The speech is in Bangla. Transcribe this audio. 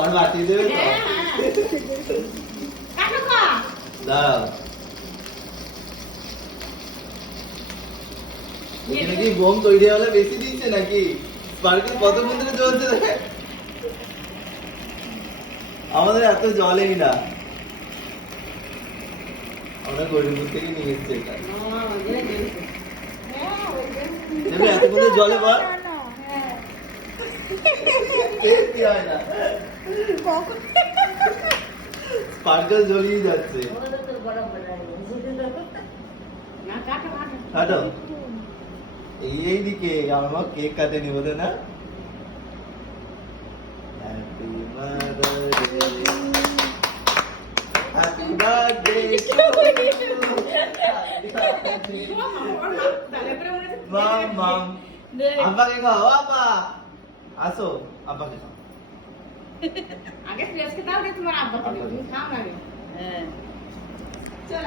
বর বাটি দেবে তো? দাও। এখানে কি বোম তৈরি হলে বেশি দিচ্ছে নাকি? স্পার্কেল কতক্ষণ ধরে চলছে দেখে? আমাদের এত জলেই না, আমরা গরিবপুর থেকে নিয়ে এসছি এটা। দেবে এতক্ষণ ধরে জলে বল? কি হয় না, স্পার্কেল জ্বলিয়ে যাচ্ছে। কাটো এইদিকে, আমার কেক কাটে নিব না। হ্যাপি বার্থডে মাম মাম। আব্বাকে খাও, আব্বা আসো, আব্বাকে খাও। আগে প্রেসকে দাও, তোমার আব্বাকে খাও না। হ্যাঁ চল।